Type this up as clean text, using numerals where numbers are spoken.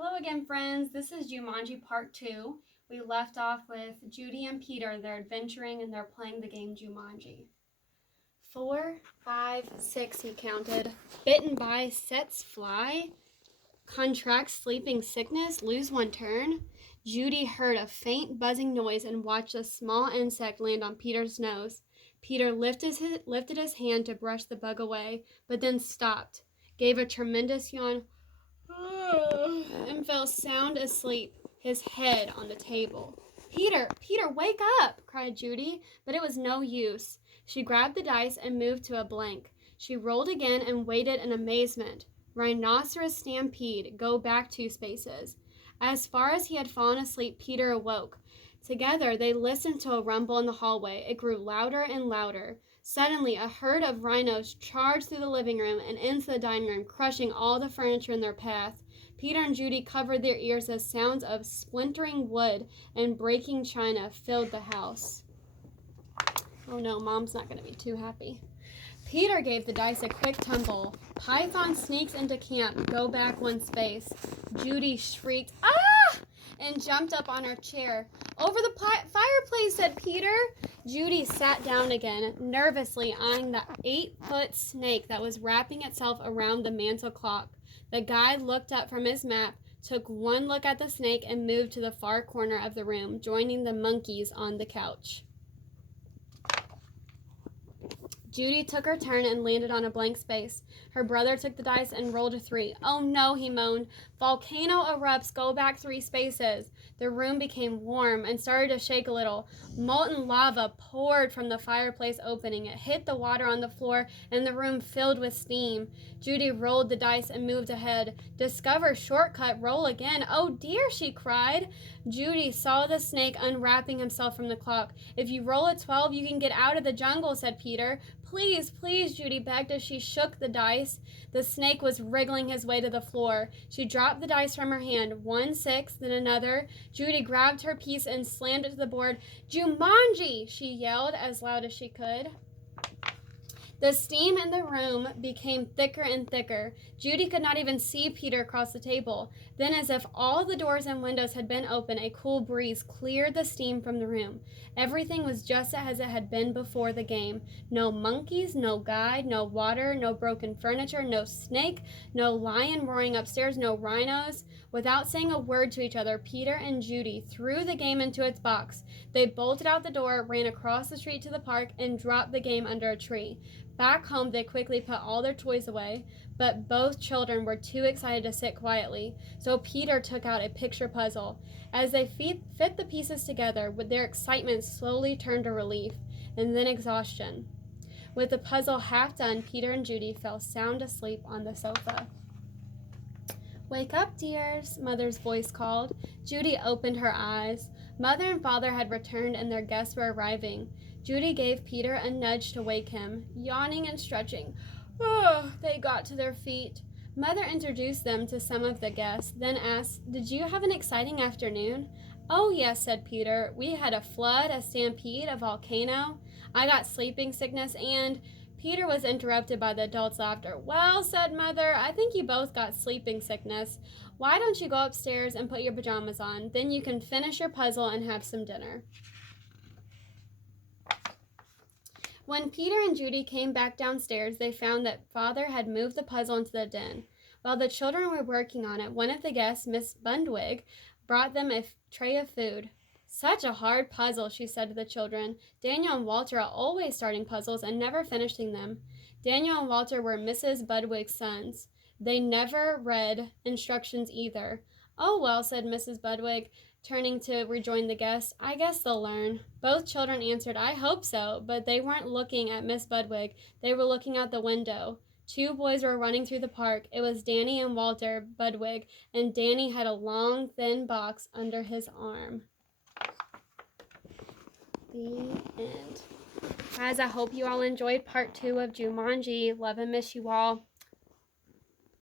Hello again, friends. This is Jumanji Part 2. We left off with Judy and Peter. They're adventuring and they're playing the game Jumanji. 4, 5, 6, he counted. Bitten by, sets fly. Contracts sleeping sickness, lose one turn. Judy heard a faint buzzing noise and watched a small insect land on Peter's nose. Peter lifted his hand to brush the bug away, but then stopped, gave a tremendous yawn, and fell sound asleep, his head on the table. Peter, wake up, cried Judy, but it was no use. She grabbed the dice and moved to a blank. She rolled again and waited in amazement. Rhinoceros stampede, go back 2 spaces. As far as he had fallen asleep, Peter awoke. Together they listened to a rumble in the hallway. It grew louder and louder. Suddenly, a herd of rhinos charged through the living room and into the dining room, crushing all the furniture in their path. Peter and Judy covered their ears as sounds of splintering wood and breaking china filled the house. Oh no, Mom's not going to be too happy. Peter gave the dice a quick tumble. Python sneaks into camp, go back 1 space. Judy shrieked, "Ah!" and jumped up on her chair. "Over the fireplace," said Peter. Judy sat down again, nervously eyeing the 8-foot snake that was wrapping itself around the mantel clock. The guide looked up from his map, took one look at the snake, and moved to the far corner of the room, joining the monkeys on the couch. Judy took her turn and landed on a blank space. Her brother took the dice and rolled a 3. "Oh no," he moaned. "Volcano erupts, go back 3 spaces." The room became warm and started to shake a little. Molten lava poured from the fireplace opening. It hit the water on the floor and the room filled with steam. Judy rolled the dice and moved ahead. "Discover shortcut, roll again." "Oh dear," she cried. Judy saw the snake unwrapping himself from the clock. "If you roll a 12, you can get out of the jungle," said Peter. "Please, please," Judy begged as she shook the dice. The snake was wriggling his way to the floor. She dropped the dice from her hand. 1 6, then another. Judy grabbed her piece and slammed it to the board. "Jumanji!" she yelled as loud as she could. The steam in the room became thicker and thicker. Judy could not even see Peter across the table. Then, as if all the doors and windows had been open, a cool breeze cleared the steam from the room. Everything was just as it had been before the game. No monkeys, no guide, no water, no broken furniture, no snake, no lion roaring upstairs, no rhinos. Without saying a word to each other, Peter and Judy threw the game into its box. They bolted out the door, ran across the street to the park, and dropped the game under a tree. Back home, they quickly put all their toys away, but both children were too excited to sit quietly, so Peter took out a picture puzzle. As they fit the pieces together, their excitement slowly turned to relief, and then exhaustion. With the puzzle half done, Peter and Judy fell sound asleep on the sofa. "Wake up, dears," Mother's voice called. Judy opened her eyes. Mother and Father had returned and their guests were arriving. Judy gave Peter a nudge to wake him. Yawning and stretching, they got to their feet. Mother introduced them to some of the guests, then asked, "Did you have an exciting afternoon?" "Oh, yes," said Peter. "We had a flood, a stampede, a volcano. I got sleeping sickness, and—" Peter was interrupted by the adults' laughter. "Well," said Mother, "I think you both got sleeping sickness. Why don't you go upstairs and put your pajamas on? Then you can finish your puzzle and have some dinner." When Peter and Judy came back downstairs, they found that Father had moved the puzzle into the den. While the children were working on it, one of the guests, Miss Bundwig, brought them a tray of food. "Such a hard puzzle," she said to the children. "Daniel and Walter are always starting puzzles and never finishing them." Daniel and Walter were Mrs. Budwig's sons. They never read instructions either. "Oh, well," said Mrs. Budwig, turning to rejoin the guests, "I guess they'll learn." Both children answered, "I hope so," but they weren't looking at Miss Budwig. They were looking out the window. 2 boys were running through the park. It was Danny and Walter Budwig, and Danny had a long, thin box under his arm. The end. Guys, I hope you all enjoyed part 2 of Jumanji. Love and miss you all.